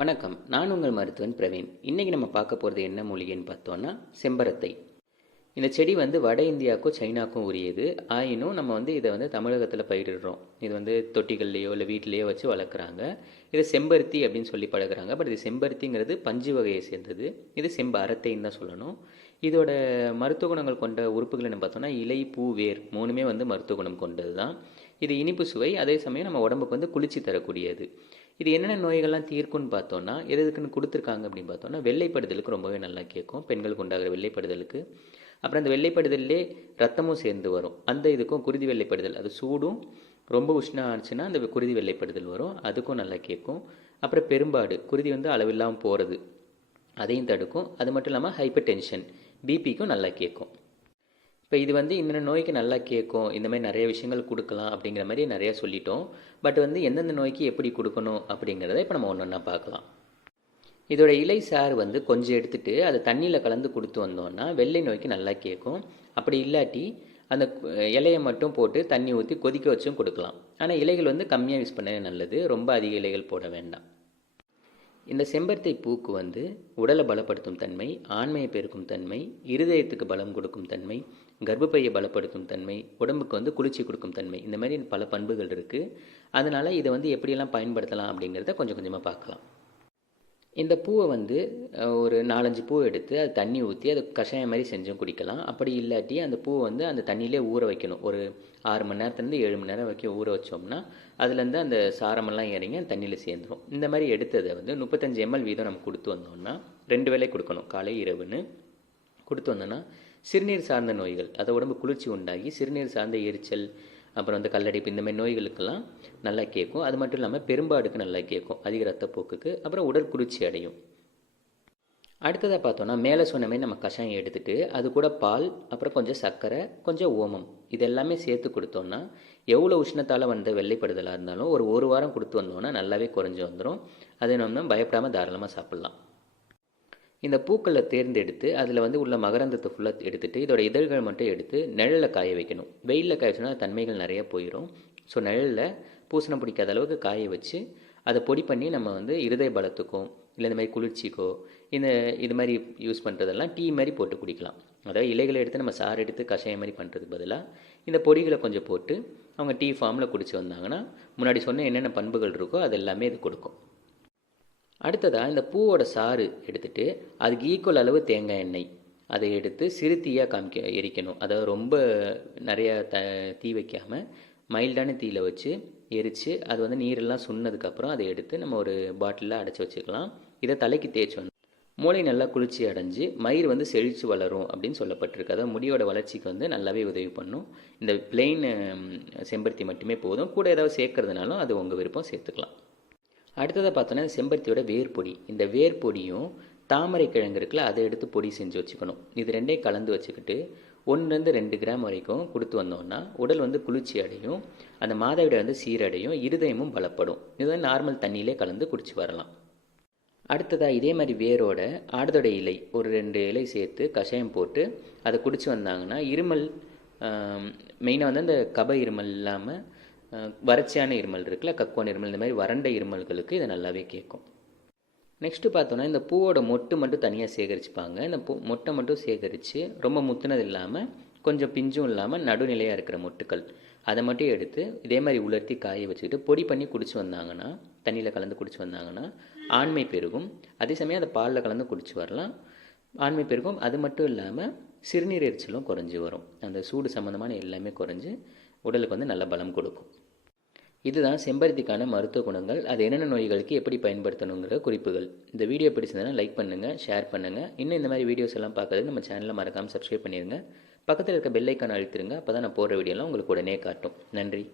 வணக்கம். நான் உங்கள் மருத்துவன் பிரவீன். இன்றைக்கி நம்ம பார்க்க போகிறது என்ன மூலிகைன்னு பார்த்தோன்னா செம்பரத்தை. இந்த செடி வந்து வட இந்தியாவுக்கும் சைனாக்கும் உரியது. ஆயினும் நம்ம வந்து இதை வந்து தமிழகத்தில் பயிரிடுறோம். இது வந்து தொட்டிகள்லையோ இல்லை வீட்டிலேயோ வச்சு வளர்க்குறாங்க. இது செம்பருத்தி அப்படின்னு சொல்லி பழகுறாங்க. பட் இது செம்பருத்திங்கிறது பஞ்சு வகையை சேர்ந்தது. இது செம்ப அறத்தைன்னு தான் சொல்லணும். இதோட மருத்துவ குணங்கள் கொண்ட உறுப்புகள் என்ன பார்த்தோம்னா இலை பூ வேர் மூணுமே வந்து மருத்துவ குணம் கொண்டது தான் இது இனிப்பு சுவை அதே சமயம் நம்ம உடம்புக்கு வந்து குளிர்ச்சி தரக்கூடியது. இது என்னென்ன நோய்கள்லாம் தீர்க்கும்னு பார்த்தோன்னா எது எதுக்குன்னு கொடுத்துருக்காங்க அப்படின்னு பார்த்தோன்னா வெள்ளைப்படுதலுக்கு ரொம்பவே நல்லா கேட்கும். பெண்களுக்கு உண்டாகிற வெள்ளைப்படுதலுக்கு. அப்புறம் அந்த வெள்ளைப்படுதல்லே ரத்தமும் சேர்ந்து வரும். அந்த இதுக்கும் குருதி வெள்ளைப்படுதல் அது சூடும் ரொம்ப உஷ்ணம் ஆச்சுன்னா அந்த குருதி வெள்ளைப்படுதல் வரும். அதுக்கும் நல்லா கேட்கும். அப்புறம் பெரும்பாடு குருதி வந்து அளவில்லாமல் போகிறது அதையும் தடுக்கும். அது மட்டும் இல்லாமல் ஹைப்பர் டென்ஷன் பிபிக்கும் நல்லா கேட்கும். இப்போ இது வந்து இந்த நோய்க்கு நல்லா கேட்கும் இந்த மாதிரி நிறைய விஷயங்கள் கொடுக்கலாம் அப்படிங்கிற மாதிரி நிறையா சொல்லிட்டோம். பட் வந்து எந்தெந்த நோய்க்கு எப்படி கொடுக்கணும் அப்படிங்கிறத இப்போ நம்ம ஒன்று ஒன்றா பார்க்கலாம். இதோட இலை சாறு வந்து கொஞ்சம் எடுத்துட்டு அதை தண்ணியில் கலந்து கொடுத்து வந்தோம்னா வெள்ளை நோய்க்கு நல்லா கேட்கும். அப்படி இல்லாட்டி அந்த இலையை மட்டும் போட்டு தண்ணி ஊற்றி கொதிக்க வச்சும் கொடுக்கலாம். ஆனால் இலைகள் வந்து கம்மியாக யூஸ் பண்ணவே நல்லது. ரொம்ப அதிக இலைகள் போட வேண்டாம். இந்த செம்பருத்தி பூக்கு வந்து உடலை பலப்படுத்தும் தன்மை ஆண்மையை பெருக்கும் தன்மை இருதயத்துக்கு பலம் கொடுக்கும் தன்மை கர்ப்பப்பையை பலப்படுத்தும் தன்மை உடம்புக்கு வந்து குளிர்ச்சி கொடுக்கும் தன்மை இந்த மாதிரி பல பண்புகள் இருக்குது அதனால் இதை வந்து எப்படியெல்லாம் பயன்படுத்தலாம் அப்படிங்கிறத கொஞ்சம் கொஞ்சமாக பார்க்கலாம். இந்த பூவை வந்து ஒரு நாலஞ்சு பூ எடுத்து அது தண்ணி ஊற்றி அது கஷாயம் மாதிரி செஞ்சும் குடிக்கலாம். அப்படி இல்லாட்டி அந்த பூவை வந்து அந்த தண்ணியிலே ஊற வைக்கணும். ஒரு ஆறு மணி நேரத்துலேருந்து ஏழு மணி நேரம் வரைக்கும் ஊற வச்சோம்னா அதுலேருந்து அந்த சாரமெல்லாம் இறங்கி அந்த தண்ணியில் சேர்ந்துரும். இந்த மாதிரி எடுத்ததை வந்து முப்பத்தஞ்சு எம்எல் வீதம் நம்ம கொடுத்து வந்தோம்னா ரெண்டு வேலை கொடுக்கணும். காலை இரவுன்னு கொடுத்து வந்தோம்னா சிறுநீர் சார்ந்த நோய்கள் அதை உடம்பு குளிர்ச்சி உண்டாகி சிறுநீர் சார்ந்த எரிச்சல் அப்புறம் வந்து கல்லடைப்பு இந்த மாதிரி நோய்களுக்கெல்லாம் நல்லா கேட்கும். அது மட்டும் இல்லாமல் பெரும்பாடுக்கு நல்லா கேட்கும். அதிக ரத்தப்போக்குக்கு அப்புறம் உடற்குளிர்ச்சி அடையும். அடுத்ததாக பார்த்தோன்னா மேலே சொன்ன மாதிரி நம்ம கஷாயம் எடுத்துட்டு அது கூட பால் அப்புறம் கொஞ்சம் சர்க்கரை கொஞ்சம் ஓமம். இது எல்லாமே சேர்த்து கொடுத்தோன்னா எவ்வளோ உஷ்ணத்தால் வந்த வெள்ளைப்படுதலாக இருந்தாலும் ஒரு ஒரு வாரம் கொடுத்து வந்தோன்னா நல்லாவே குறைஞ்சி வந்துடும் அதை நம்ம பயப்படாமல் தாராளமாக சாப்பிட்லாம். இந்த பூக்களை தேர்ந்தெடுத்து அதில் வந்து உள்ள மகரந்தத்தை ஃபுல்லாக எடுத்துட்டு இதோட இதழ்கள் மட்டும் எடுத்து நிழலில் காய வைக்கணும். வெயிலில் காய வச்சோன்னா தன்மைகள் நிறைய போயிடும் ஸோ நிழலில் பூசணம் பிடிக்காத அளவுக்கு காய வச்சு அதை பொடி பண்ணி நம்ம வந்து இருதய பலத்துக்கும் இல்லை இந்த மாதிரி குளிர்ச்சிக்கோ இந்த இது மாதிரி யூஸ் பண்ணுறதெல்லாம் டீ மாதிரி போட்டு குடிக்கலாம். அதாவது இலைகளை எடுத்து நம்ம சாறு எடுத்து கஷாயம் மாதிரி பண்ணுறதுக்கு பதிலாக இந்த பொடிகளை கொஞ்சம் போட்டு அவங்க டீ ஃபார்மில் குடிச்சு வந்தாங்கன்னா முன்னாடி சொன்ன என்னென்ன பண்புகள் இருக்கோ அது எல்லாமே இது கொடுக்கும். அடுத்ததாக இந்த பூவோட சாறு எடுத்துட்டு அதுக்கு ஈக்குவல் அளவு தேங்காய் எண்ணெய். அதை எடுத்து சிறு தீயாக காமிக்க எரிக்கணும். அதாவது ரொம்ப நிறையா த தீ வைக்காமல் மைல்டான தீயில் வச்சு எரித்து அது வந்து நீரெல்லாம் சுண்ணதுக்கப்புறம் அதை எடுத்து நம்ம ஒரு பாட்டிலில் அடைச்சி வச்சுக்கலாம். இதை தலைக்கு தேய்ச்சோம் மூளை நல்லா குளிர்ச்சி அடைஞ்சு மயிர் வந்து செழித்து வளரும் அப்படின்னு சொல்லப்பட்டிருக்கு. அதாவது முடியோட வளர்ச்சிக்கு வந்து நல்லாவே உதவி பண்ணும். இந்த பிளெயின் செம்பருத்தி மட்டுமே போதும். கூட ஏதாவது சேர்க்கறதுனாலும் அது உங்கள் விருப்பம் சேர்த்துக்கலாம். அடுத்ததை பார்த்தோன்னா செம்பருத்தியோட வேர்பொடி. இந்த வேர்பொடியும் தாமரை கிழங்கு இருக்குல்ல அதை எடுத்து பொடி செஞ்சு வச்சுக்கணும். இது ரெண்டையும் கலந்து வச்சுக்கிட்டு ஒன்றுலேருந்து ரெண்டு கிராம் வரைக்கும் கொடுத்து வந்தோம்னா உடல் வந்து குளிர்ச்சி அடையும் அந்த மாதவிடை வந்து சீரடையும் இருதயமும் பலப்படும். இது வந்து நார்மல் தண்ணியிலே கலந்து குடிச்சு வரலாம். அடுத்ததாக இதே மாதிரி வேரோட ஆடுதொடை இலை ஒரு ரெண்டு இலை சேர்த்து கஷாயம் போட்டு அதை குடிச்சு வந்தாங்கன்னா இருமல் மெயினாக வந்து அந்த கப இருமல் இல்லாமல் வறட்சியான இருமல் இருக்குல்ல கக்குவான் இருமல் இந்த மாதிரி வறண்ட இருமல்களுக்கு இது நல்லாவே கேட்கும். நெக்ஸ்ட்டு பார்த்தோன்னா இந்த பூவோட மொட்டு மட்டும் தனியாக சேகரிச்சுப்பாங்க. இந்த பூ மொட்டை மட்டும் சேகரித்து ரொம்ப முத்துனது இல்லாமல் கொஞ்சம் பிஞ்சும் இல்லாமல் நடுநிலையாக இருக்கிற மொட்டுக்கள் அதை மட்டும் எடுத்து இதே மாதிரி உலர்த்தி காய வச்சுக்கிட்டு பொடி பண்ணி குடிச்சு வந்தாங்கன்னா தண்ணியில் கலந்து குடிச்சு வந்தாங்கன்னா ஆண்மை பெருகும். அதே சமயம் அதை பாலில் கலந்து குடிச்சு வரலாம். ஆண்மை பெருகும். அது மட்டும் இல்லாமல் சிறுநீர் எரிச்சலும் குறைஞ்சி வரும். அந்த சூடு சம்மந்தமான எல்லாமே குறைஞ்சி உடலுக்கு வந்து நல்ல பலம் கொடுக்கும். இதுதான் செம்பருத்திக்கான மருத்துவ குணங்கள். அது என்னென்ன நோய்களுக்கு எப்படி பயன்படுத்தணுங்கிற குறிப்புகள். இந்த வீடியோ பிடிச்சதுன்னா லைக் பண்ணுங்கள் ஷேர் பண்ணுங்கள் இன்னும் இந்த மாதிரி வீடியோஸ் எல்லாம் பார்க்கறதுக்கு நம்ம சேனலை மறக்காமல் சப்ஸ்கிரைப் பண்ணிடுங்க பக்கத்தில் இருக்க பெல்லைக்கான அழுத்திருங்க. அப்போ தான் நான் போடுற வீடியோலாம் உங்களுக்கு உடனே காட்டும். நன்றி.